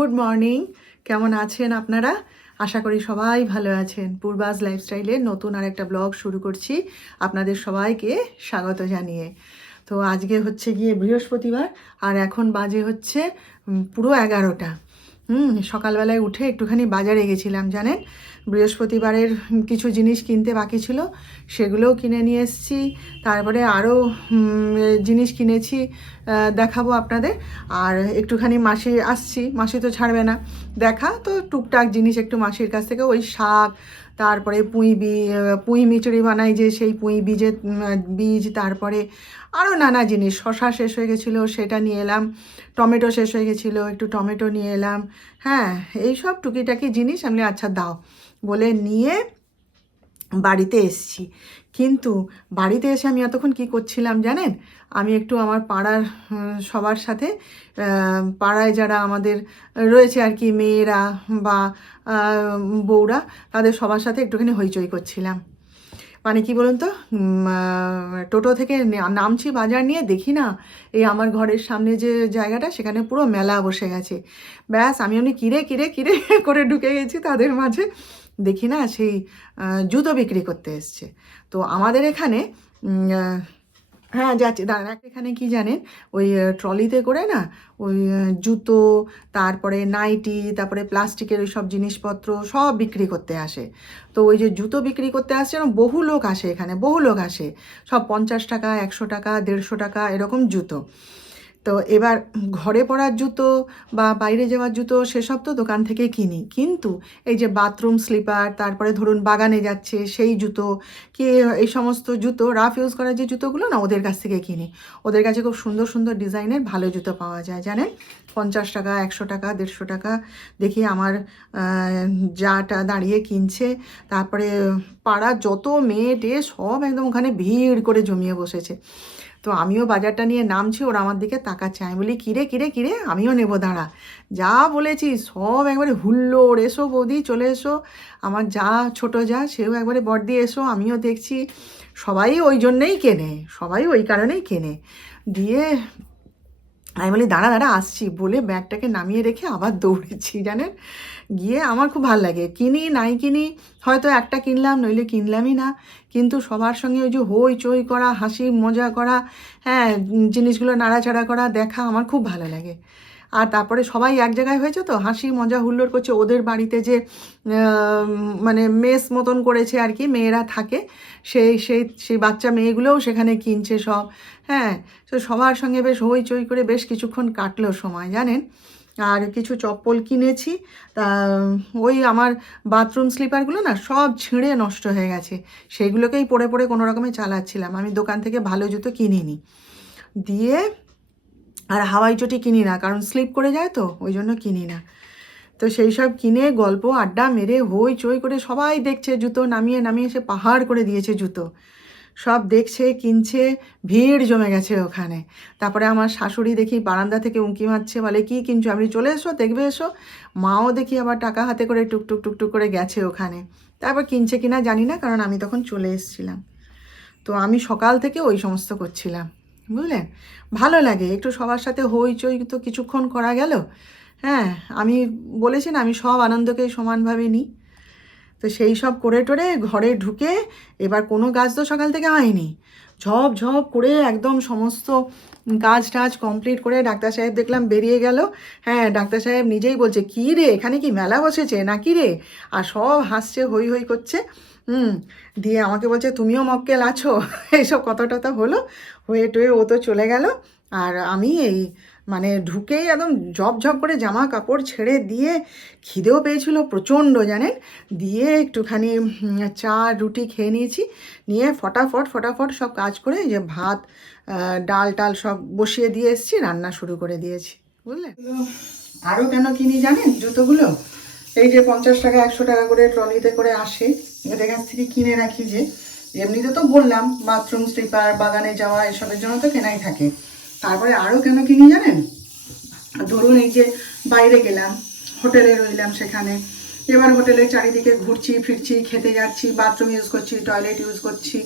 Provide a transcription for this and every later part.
Good morning. কেমন আছেন আপনারা? আশা করি সবাই ভালো আছেন। পূর্বাজ লাইফস্টাইলের নতুন আর একটা ব্লগ শুরু করছি আপনাদের সবাইকে স্বাগত জানিয়ে। তো আজকে হচ্ছে গিয়ে বৃহস্পতিবার আর এখন বাজে হচ্ছে পুরো 11টা। সকালবেলায় উঠে একটুখানি বাজারে গেছিলাম জানেন, বৃহস্পতিবারের কিছু জিনিস কিনতে বাকি ছিল, সেগুলোও কিনে নিয়ে এসেছি। তারপরে আরও জিনিস কিনেছি, দেখাবো আপনাদের। আর একটুখানি মাসি আসছি, মাসি তো ছাড়বে না দেখা, তো টুকটাক জিনিস একটু মাসির কাছ থেকে ওই শাক, তারপরে পুঁই মিচড়ি বানাই যে সেই পুঁই বীজ, তারপরে আরও নানা জিনিস, শশা শেষ হয়ে গেছিলো সেটা নিয়ে এলাম, টমেটো শেষ হয়ে গেছিলো একটু টমেটো নিয়ে এলাম। হ্যাঁ, এইসব টুকিটাকি জিনিস আমি আচ্ছা দাও বলে নিয়ে বাড়িতে এসছি। কিন্তু বাড়িতে এসে আমি এতক্ষণ কী করছিলাম জানেন, আমি একটু আমার পাড়ার সবার সাথে, পাড়ায় যারা আমাদের রয়েছে আর কি, মেয়েরা বা বউরা, তাদের সবার সাথে একটুখানি হইচই করছিলাম। মানে কি বলুন তো, টোটো থেকে নামছি, বাজার নিয়ে দেখি না এই আমার ঘরের সামনে যে জায়গাটা, সেখানে পুরো মেলা বসে গেছে। ব্যাস আমি এমনি কিরে কিরে কিরে করে ঢুকে গেছি তাদের মাঝে। দেখি না সেই জুতো বিক্রি করতে এসছে। তো আমাদের এখানে হ্যাঁ যাচ্ছি দাঁড়ান, এখানে কি জানেন, ওই ট্রলিতে করে না ওই জুতো, তারপরে নাইটি, তারপরে প্লাস্টিকের ওই সব জিনিসপত্র সব বিক্রি করতে আসে। তো ওই যে জুতো বিক্রি করতে আসছে, বহু লোক আসে এখানে, বহু লোক আসে, সব 50 টাকা, 100 টাকা, 150 টাকা এরকম জুতো। তো এবার ঘরে পরার জুতো বা বাইরে যাওয়ার জুতো সেসব তো দোকান থেকে কিনি, কিন্তু এই যে বাথরুম স্লিপার, তারপরে ধরুন বাগানে যাচ্ছে সেই জুতো, কি এই সমস্ত জুতো, রাফ ইউজ করার যে জুতোগুলো না, ওদের কাছ থেকে কিনি। ওদের কাছে খুব সুন্দর সুন্দর ডিজাইনের ভালো জুতো পাওয়া যায় জানেন, 50 টাকা, 100 টাকা, 150 টাকা। দেখি আমার যাটা দাঁড়িয়ে কিনছে, তারপরে পাড়ার যত মেয়ে টেয়ে সব একদম ওখানে ভিড় করে জমিয়ে বসেছে। তো আমিও বাজারটা নিয়ে নামছি, ওরা আমার দিকে তাকাচ্ছে, আমি বলি কিরে কিরে কিরে, আমিও নেবো দাঁড়া। যা বলেছি সব একবারে হুল্লোড়, এসো বৌদি চলে এসো, আমার যা ছোট যা সেও একবারে বড়দি এসো, আমিও দেখছি। সবাই ওই জন্যেই কেনে, সবাই ওই কারণেই কেনে। দিয়ে আমি বলি দাঁড়া দাঁড়া আসছি বলে ব্যাগটাকে নামিয়ে রেখে আবার দৌড়েছি জানেন। গিয়ে আমার খুব ভালো লাগে, কিনি নাই কিনি, হয়তো একটা কিনলাম নইলে কিনলামই না, কিন্তু সবার সঙ্গে ওই যে হই চই করা, হাসি মজা করা, হ্যাঁ জিনিসগুলো নাড়াচাড়া করা দেখা আমার খুব ভালো লাগে। আর তারপরে সবাই এক জায়গায় হয়েছে তো হাসি মজা হুল্লোড় করছে। ওদের বাড়িতে যে মানে মেস মতন করেছে আর কি, মেয়েরা থাকে, সেই সেই সেই বাচ্চা মেয়েগুলোও সেখানে কিনছে সব। হ্যাঁ, তো সবার সঙ্গে বেশ হইচই করে বেশ কিছুক্ষণ কাটলো সময় জানেন। আর কিছু চপ্পল কিনেছি, তা ওই আমার বাথরুম স্লিপারগুলো না সব ছিঁড়ে নষ্ট হয়ে গেছে, সেগুলোকেই পরে পরে কোনো রকমে চালাচ্ছিলাম। আমি দোকান থেকে ভালো জুতো কিনিনি, দিয়ে আর হাওয়াই চটি কিনি না, কারণ স্লিপ করে যায় তো ওই জন্য কিনি না। তো সেই সব কিনে গল্প আড্ডা মেরে হই চই করে সবাই দেখছে, জুতো নামিয়ে নামিয়ে সে পাহাড় করে দিয়েছে জুতো, সব দেখছে কিনছে, ভিড় জমে গেছে ওখানে। তারপরে আমার শাশুড়ি দেখি বারান্দা থেকে উঁকি মারছে, বলে কি কিনছো, আমি চলে এসো দেখবে এসো। মাও দেখি আবার টাকা হাতে করে টুকটুক টুকটুক করে গেছে ওখানে। তারপর কিনছে কিনা জানি না, কারণ আমি তখন চলে এসেছিলাম। তো আমি সকাল থেকে ওই সমস্ত করছিলাম, বুঝলেন। ভালো লাগে একটু সবার সাথে হইচই, তো কিছুক্ষণ করা গেল। হ্যাঁ, আমি বলেছি না আমি সব আনন্দকেই সমানভাবে নিই। তো সেই সব করে টোরে ঘরে ঢুকে এবার কোনো কাজ তো সকাল থেকে হয়নি, ঝপ ঝপ করে একদম সমস্ত কাজ টাজ কমপ্লিট করে ডাক্তার সাহেব দেখলাম বেরিয়ে গেল। হ্যাঁ, ডাক্তার সাহেব নিজেই বলছে কী রে এখানে কি মেলা বসেছে নাকি রে, আর সব হাসছে হই হই করছে। দিয়ে আমাকে বলছে তুমিও মক্কেল আছো এইসব কত টথা হলো, হয়ে টয়ে ও তো চলে গেল। আর আমি এই মানে ঢুকেই একদম ঝপ ঝপ করে জামা কাপড় ছেড়ে দিয়ে, খিদেও পেয়েছিল প্রচণ্ড জানেন, দিয়ে একটুখানি চা রুটি খেয়ে নিয়েছি, নিয়ে ফটাফট ফটাফট সব কাজ করে যে ভাত ডাল টাল সব বসিয়ে দিয়ে এসেছি, রান্না শুরু করে দিয়েছি, বুঝলেন। আরও কেন কিনি জানেন জুতোগুলো, এই যে 50 টাকা 100 টাকা করে ট্রলিতে করে আসে, এদের কাছ থেকে কিনে রাখি। যে এমনিতে তো বললাম বাথরুম স্লিপার, বাগানে যাওয়া এসবের জন্য তো কেনাই থাকে। তারপরে আরও কেন কিনি জানেন, ধরুন এই যে বাইরে গেলাম, হোটেলে রইলাম, সেখানে এবার হোটেলের চারিদিকে ঘুরছি ফিরছি, খেতে যাচ্ছি, বাথরুম ইউজ করছি, টয়লেট ইউজ করছি,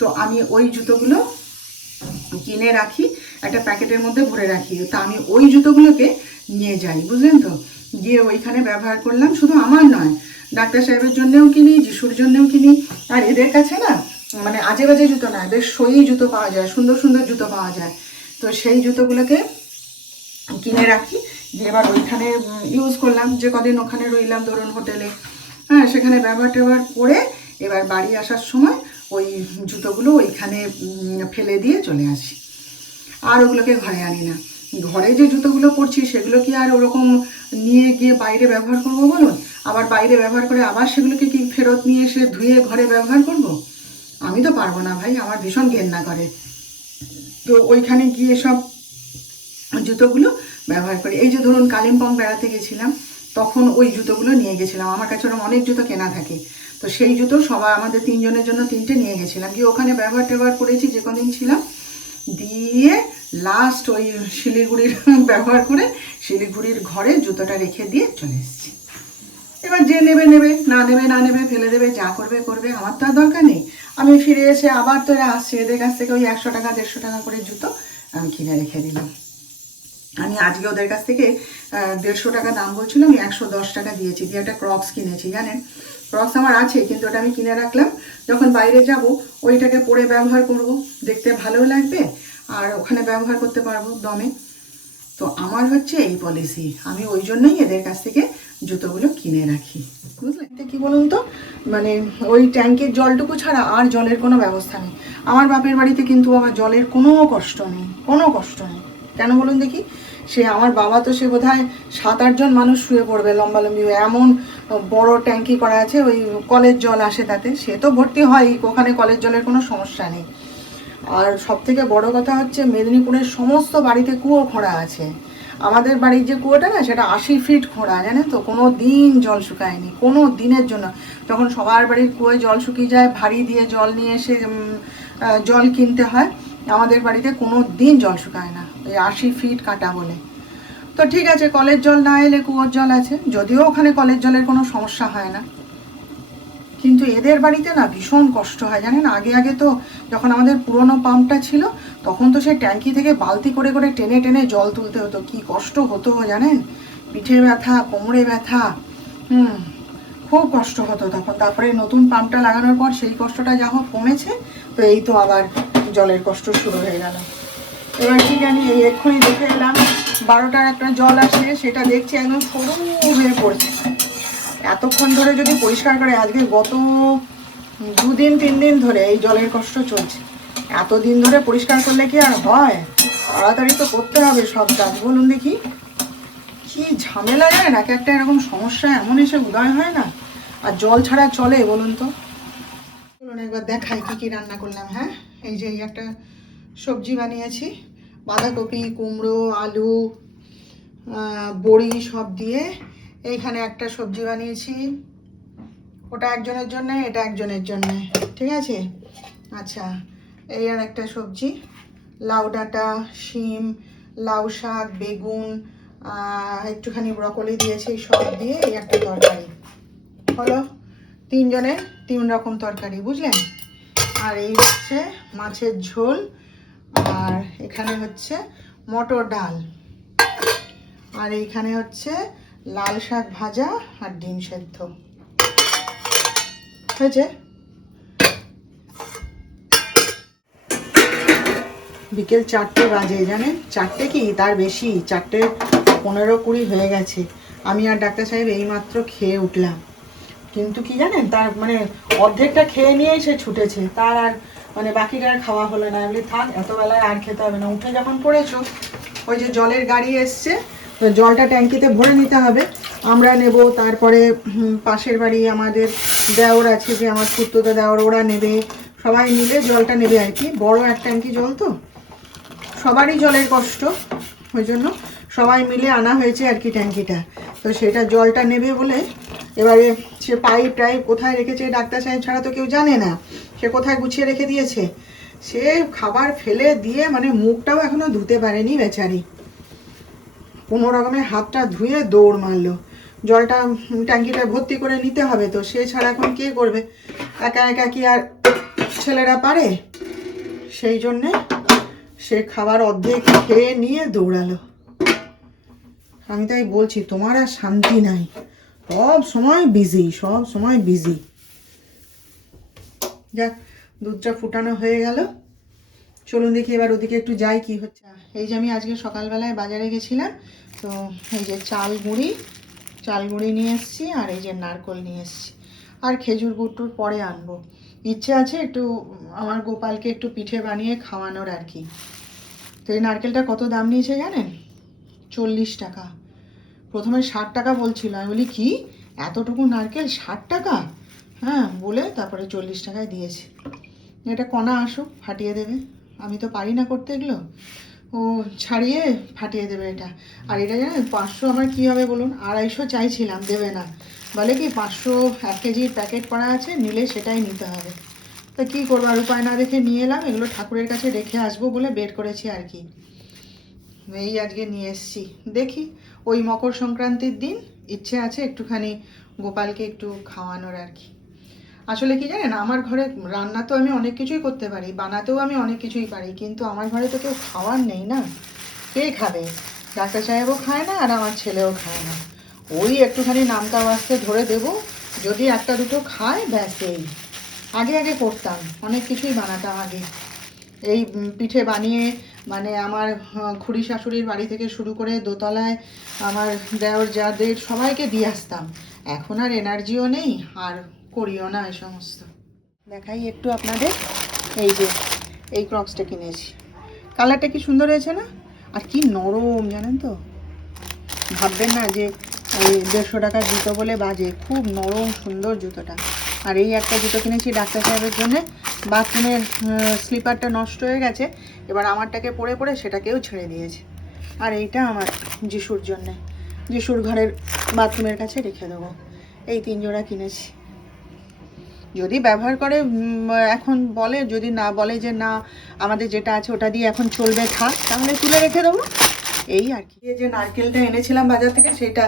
তো আমি ওই জুতোগুলো কিনে রাখি, একটা প্যাকেটের মধ্যে ভরে রাখি, তা আমি ওই জুতোগুলোকে নিয়ে যাই, বুঝলেন তো। গিয়ে ওইখানে ব্যবহার করলাম। শুধু আমার নয়, ডাক্তার সাহেবের জন্যেও কিনি, যিশুর জন্যেও কিনি। আর এদের কাছে না মানে আজে বাজে জুতো না, বেশ সই জুতো পাওয়া যায়, সুন্দর সুন্দর জুতো পাওয়া যায়। তো সেই জুতোগুলোকে কিনে রাখি, যে এবার ওইখানে ইউজ করলাম, যে কদিন ওখানে রইলাম ধরুন হোটেলে, হ্যাঁ সেখানে ব্যবহার ট্যাবহার করে এবার বাড়ি আসার সময় ওই জুতোগুলো ওইখানে ফেলে দিয়ে চলে আসি। আর ওগুলোকে ঘরে আনি না। ঘরে যে জুতোগুলো পরছি সেগুলো কি আর ওরকম নিয়ে গিয়ে বাইরে ব্যবহার করবো বলুন? আবার বাইরে ব্যবহার করে আবার সেগুলোকে কি ফেরত নিয়ে এসে ধুয়ে ঘরে ব্যবহার করব? আমি তো পারবো না ভাই, আমার ভীষণ ঘেন্না করে। তো ওইখানে গিয়ে সব জুতোগুলো ব্যবহার করি। এই যে ধরুন কালিম্পং বেড়াতে গেছিলাম, তখন ওই জুতোগুলো নিয়ে গেছিলাম। আমার কাছে ওরকম অনেক জুতো কেনা থাকে, তো সেই জুতো সবাই আমাদের 3 জনের জন্য 3টে নিয়ে গেছিলাম। গিয়ে ওখানে ব্যবহার ট্যাবহার করেছি যে কদিন ছিলাম, দিয়ে লাস্ট ওই শিলিগুড়ির ব্যবহার করে শিলিগুড়ির ঘরে জুতোটা রেখে দিয়ে চলে এসেছি। এবার যে নেবে নেবে, না নেবে না নেবে, ফেলে দেবে, যা করবে করবে, আমার তো আর দরকার নেই। আমি ফিরে এসে আবার তো এরা আসছে, এদের কাছ থেকে ওই 100 টাকা 150 টাকা করে জুতো আমি কিনে রেখে দিলাম। আমি আজকে ওদের কাছ থেকে 150 টাকা দাম বলছিল, আমি 110 টাকা দিয়েছি, দিয়ে একটা ক্রক্স কিনেছি। জানেন, ক্রক্স আমার আছে কিন্তু ওটা আমি কিনে রাখলাম, যখন বাইরে যাব ওইটাকে পরে ব্যবহার করব, দেখতে ভালোও লাগবে আর ওখানে ব্যবহার করতে পারবো দমে। তো আমার হচ্ছে এই পলিসি, আমি ওই জন্যই এদের কাছ থেকে জুতোগুলো কিনে রাখি, বুঝলেন? কি বলুন তো, মানে ওই ট্যাঙ্কের জলটুকু ছাড়া আর জলের কোনো ব্যবস্থা নেই। আমার বাপের বাড়িতে কিন্তু আবার জলের কোনো কষ্ট নেই, কোনো কষ্ট নেই। কেন বলুন দেখি? সে আমার বাবা তো সে বোধহয় 7-8 জন মানুষ শুয়ে পড়বে লম্বালম্বি, এমন বড় ট্যাঙ্কি করা আছে, ওই কলের জল আসে তাতে, সে তো ভর্তি হয়, ওখানে কলের জলের কোনো সমস্যা নেই। আর সব থেকে বড় কথা হচ্ছে মেদিনীপুরের সমস্ত বাড়িতে কুয়ো খোঁড়া আছে। আমাদের বাড়ির যে কুয়োটা না, সেটা 80 ফিট খোঁড়া, জানেন তো? কোনো দিন জল শুকায়নি, কোনো দিনের জন্য। যখন সবার বাড়ির কুয়োয় জল শুকিয়ে যায়, ভারী দিয়ে জল নিয়ে এসে জল কিনতে হয়, আমাদের বাড়িতে কোনো দিন জল শুকায় না, এই 80 ফিট কাটা বলে। তো ঠিক আছে, কলের জল না এলে কুয়োর জল আছে, যদিও ওখানে কলের জলের কোনো সমস্যা হয় না। কিন্তু এদের বাড়িতে না ভীষণ কষ্ট হয়, জানেন? আগে আগে তো যখন আমাদের পুরনো পাম্পটা ছিল, তখন তো সেই ট্যাঙ্কি থেকে বালতি করে করে টেনে টেনে জল তুলতে হতো, কি কষ্ট হতো জানেন? পিঠে ব্যথা, কোমরে ব্যথা, খুব কষ্ট হতো তখন। তারপরে নতুন পাম্পটা লাগানোর পর সেই কষ্টটা যা হোক কমেছে, তো এই তো আবার জলের কষ্ট শুরু হয়ে গেল। এবার কি জানি, এই এক্ষুনি দেখে এলাম 12টার একটা জল আসে, সেটা দেখছি একদম সরু হয়ে পড়ছে। এতক্ষণ ধরে যদি পরিষ্কার করে, আজকে গত 2 দিন 3 দিন ধরে এই জলের কষ্ট চলছে। এতদিন ধরে পরিষ্কার করলে কি আর হয়? তাড়াতাড়ি তো করতে হবে সব কাজ, বলুন দেখি। কি ঝামেলা জানেন, এক একটা এরকম সমস্যা এমন এসে উদয় হয় না, আর জল ছাড়া চলে বলুন তো? চলুন একবার দেখাই কি কি রান্না করলাম। হ্যাঁ, এই যে একটা সবজি বানিয়েছি, বাঁধাকপি, কুমড়ো, আলু, বড়ি সব দিয়ে এইখানে একটা সবজি বানিয়েছি। ওটা একজনের জন্য, এটা একজনের জন্য, ঠিক আছে? আচ্ছা, এই আর একটা সবজি, লাউ ডাঁটা, শিম, লাউ শাক, বেগুন, একটুখানি ব্রকলি দিয়েছি, সব দিয়ে এই একটা তরকারি হলো। 3 জনের 3 রকম তরকারি, বুঝলেন? আর এই হচ্ছে মাছের ঝোল, আর এখানে হচ্ছে মটর ডাল, আর এইখানে হচ্ছে লাল শাক ভাজা আর ডিম সেদ্ধ হয়েছে। বিকেল 4টে বাজে, জানেন? 4টে কি তার বেশি, 4:15-20 হয়ে গেছে। আমি আর ডাক্তার সাহেব এইমাত্র খেয়ে উঠলাম, কিন্তু কি জানেন, তার মানে অর্ধেকটা খেয়ে নিয়েই সে ছুটেছে, তার আর মানে বাকিটা আর খাওয়া হলো না। বলি থাক, এত বেলায় আর খেতে হবে না। উঠে যখন পড়েছো, ওই যে জলের গাড়ি এসছে, তো জলটা ট্যাঙ্কিতে ভরে নিতে হবে, আমরা নেব। তারপরে পাশের বাড়ি আমাদের দেওর আছে, যে আমার পুত্রতো দেওর, ওরা নেবে, সবাই মিলে জলটা নেবে আর কি। বড় এক ট্যাঙ্কি জল তো, সবারই জলের কষ্ট, ওই জন্য সবাই মিলে আনা হয়েছে আর কি ট্যাঙ্কিটা। তো সেটা জলটা নেবে বলে, এবারে সে পাইপ টাইপ কোথায় রেখেছে ডাক্তার সাহেব ছাড়া তো কেউ জানে না, সে কোথায় গুছিয়ে রেখে দিয়েছে। সে খাবার ফেলে দিয়ে মানে মুখটাও এখনো ধুতে পারেনি বেচারি, কোনো রকমে হাতটা ধুয়ে দৌড় মারলো। জলটা ট্যাঙ্কিটা ভর্তি করে নিতে হবে, তো সে ছাড়া এখন কে করবে? একা একা কি আর ছেলেরা পারে? সেই জন্যে সে খাবার অর্ধেক খেয়ে নিয়ে দৌড়ালো। আমি তাই বলছি তোমার আর শান্তি নাই, সব সময় বিজি, সব সময় বিজি। যাক, দুধটা ফুটানো হয়ে গেল, চলুন দেখি এবার ওদিকে একটু যাই কি হচ্ছে। এই যে আমি আজকে সকালবেলায় বাজারে গেছিলাম, তো এই যে চাল গুঁড়ি নিয়ে এসেছি, আর এই যে নারকোল নিয়ে এসেছি, আর খেজুর গুড়টুর পরে আনবো। ইচ্ছে আছে একটু আমার গোপালকে একটু পিঠে বানিয়ে খাওয়ানোর আর কি। তো এই নারকেলটা কত দাম নিয়েছে জানেন? 40 টাকা। প্রথমে 60 টাকা বলছিল, আমি বলি কি এতটুকু নারকেল 60 টাকা? হ্যাঁ বলে তারপরে 40 টাকায় দিয়েছে। এটা কণা আসুক ফাটিয়ে দেবে, আমি তো পারি না করতে এগুলো, ও ছাড়িয়ে ফাটিয়ে দেবে এটা। আর এটা জানেন 500 আমার কী হবে বলুন, 250 চাইছিলাম, দেবে না, বলে কি 500 1 কেজির প্যাকেট করা আছে, নিলে সেটাই নিতে হবে। তা কী করবো, আর উপায় না দেখে নিয়ে এলাম, এগুলো ঠাকুরের কাছে রেখে আসবো বলে বের করেছি আর কি। এই আজকে নিয়ে এসছি, দেখি ওই মকর সংক্রান্তির দিন ইচ্ছে আছে একটুখানি গোপালকে একটু খাওয়ানোর আর কি। আসলে কি জানেন, আমার ঘরে রান্না তো আমি অনেক কিছুই করতে পারি, বানাতেও আমি অনেক কিছুই পারি, কিন্তু আমার ঘরে তো কেউ খাওয়ার নেই না। কে খাবে? ডাক্তার সাহেবও খায় না, আর আমার ছেলেও খায় না। ওই একটুখানি নামতা বাস্তে ধরে দেবো, যদি একটা দুটো খায় ব্যাস। এই আগে আগে করতাম, অনেক কিছুই বানাতাম আগে। এই পিঠে বানিয়ে মানে আমার খুড়ি শাশুড়ির বাড়ি থেকে শুরু করে দোতলায় আমার দেওর যাদের সবাইকে দিয়ে আসতাম। এখন আর এনার্জিও নেই, আর করিও না এই সমস্ত। দেখাই একটু আপনাদের, এই যে এই ক্রক্সটা কিনেছি, কালারটা কি সুন্দর হয়েছে না? আর কি নরম জানেন তো, ভাববেন না যে এই 150 টাকার জুতো বলে বাজে, খুব নরম সুন্দর জুতোটা। আর এই একটা জুতো কিনেছি ডাক্তার সাহেবের জন্য, বাথরুমের স্লিপারটা নষ্ট হয়ে গেছে, এবার আমারটাকে পরে পরে সেটাকেও ছেড়ে দিয়েছে। আর এইটা আমার যিশুর জন্যে, যিশুর ঘরের বাথরুমের কাছে রেখে দেবো। এই 3 জোড়া কিনেছি, যদি ব্যবহার করে এখন বলে, যদি না বলে যে না আমাদের যেটা আছে ওটা দিয়ে এখন চলবে থাক, তাহলে তুলে রেখে দেবো, এই আর কি। এই যে নারকেলটা এনেছিলাম বাজার থেকে, সেটা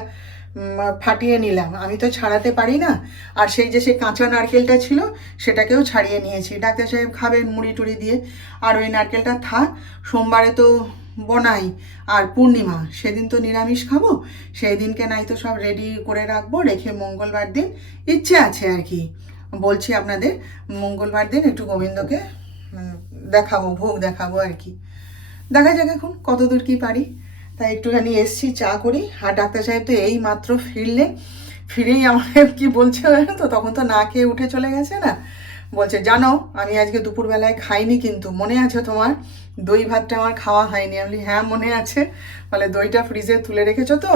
ফাটিয়ে নিলাম, আমি তো ছাড়াতে পারি না। আর সেই যে সেই কাঁচা নারকেলটা ছিল সেটাকেও ছাড়িয়ে নিয়েছি, ডাক্তার সাহেব খাবেন মুড়ি টুড়ি দিয়ে। আর ওই নারকেলটা থাক, সোমবারে তো বনাই, আর পূর্ণিমা সেদিন তো নিরামিষ খাবো, সেই দিনকে নাই তো সব রেডি করে রাখবো, রেখে মঙ্গলবার দিন ইচ্ছে আছে আর কি, বলছি আপনাদের, মঙ্গলবার দিন একটু গোবিন্দকে দেখাবো, ভোগ দেখাবো আর কি। দেখা যাক এখন কতদূর কি পারি। তাই একটুখানি এসছি, চা করি। আর ডাক্তার সাহেব তো এই মাত্র ফিরেই আমাকে কি বলছে তো, তখন তো না খেয়ে উঠে চলে গেছে না, বলছে জানো আমি আজকে দুপুরবেলায় খাইনি, কিন্তু মনে আছে তোমার দই ভাতটা আমার খাওয়া হয়নি? আমি বলি হ্যাঁ মনে আছে। বলে দইটা ফ্রিজে তুলে রেখেছো তো,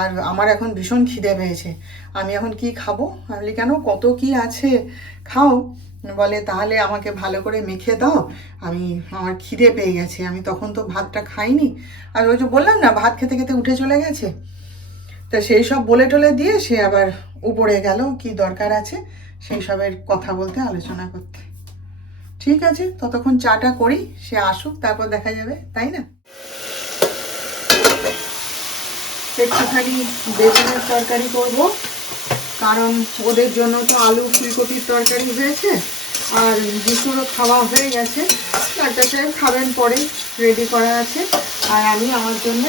আর আমার এখন ভীষণ খিদে পেয়েছে, আমি এখন কি খাবো? আমি বলি কেন, কত কি আছে, খাও। বলে তাহলে আমাকে ভালো করে মেখে দাও, আমার খিদে পেয়ে গেছে, আমি তখন তো ভাতটা খাইনি। আর ওই যে বললাম না ভাত খেতে খেতে উঠে চলে গেছে, তা সেই সব বলে টলে দিয়ে সে আবার উপরে গেল, কি দরকার আছে সেই সবের কথা বলতে, আলোচনা করতে। ঠিক আছে, ততক্ষণ চাটা করি, সে আসুক তারপর দেখা যাবে, তাই না? একটুখানি বেগুনের তরকারি করব, কারণ ওদের জন্য তো আলু ফুলকপির তরকারি হয়েছে, আর যিশুরও খাওয়া হয়ে গেছে, ডাক্তার সাহেব খাবেন পরে, রেডি করা আছে। আর আমি আমার জন্য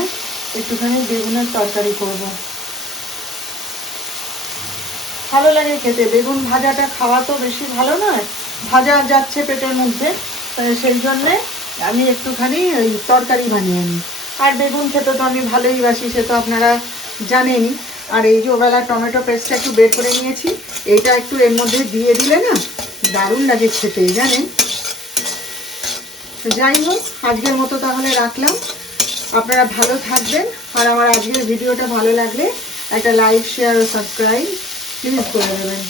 একটুখানি বেগুনের তরকারি করব। ভালো লাগে খেতে, বেগুন ভাজাটা খাওয়া তো বেশি ভালো নয়, ভাজা যাচ্ছে পেটের মধ্যে, সেই জন্যে আমি একটুখানি ওই তরকারি বানিয়ে নিই। আর বেগুন খেতে তো আমি ভালোই বাসি, সে তো আপনারা জানেনই। আর এই যে ওবেলা টমেটো পেস্টটা একটু বের করে নিয়েছি, এইটা একটু এর মধ্যে দিয়ে দিলে না দারুণ লাগে খেতে, জানেন। যাই হোক, আজকের মতো তাহলে রাখলাম, আপনারা ভালো থাকবেন। আর আমার আজকের ভিডিওটা ভালো লাগলে একটা লাইক, শেয়ার ও সাবস্ক্রাইব প্লিজ করে দেবেন।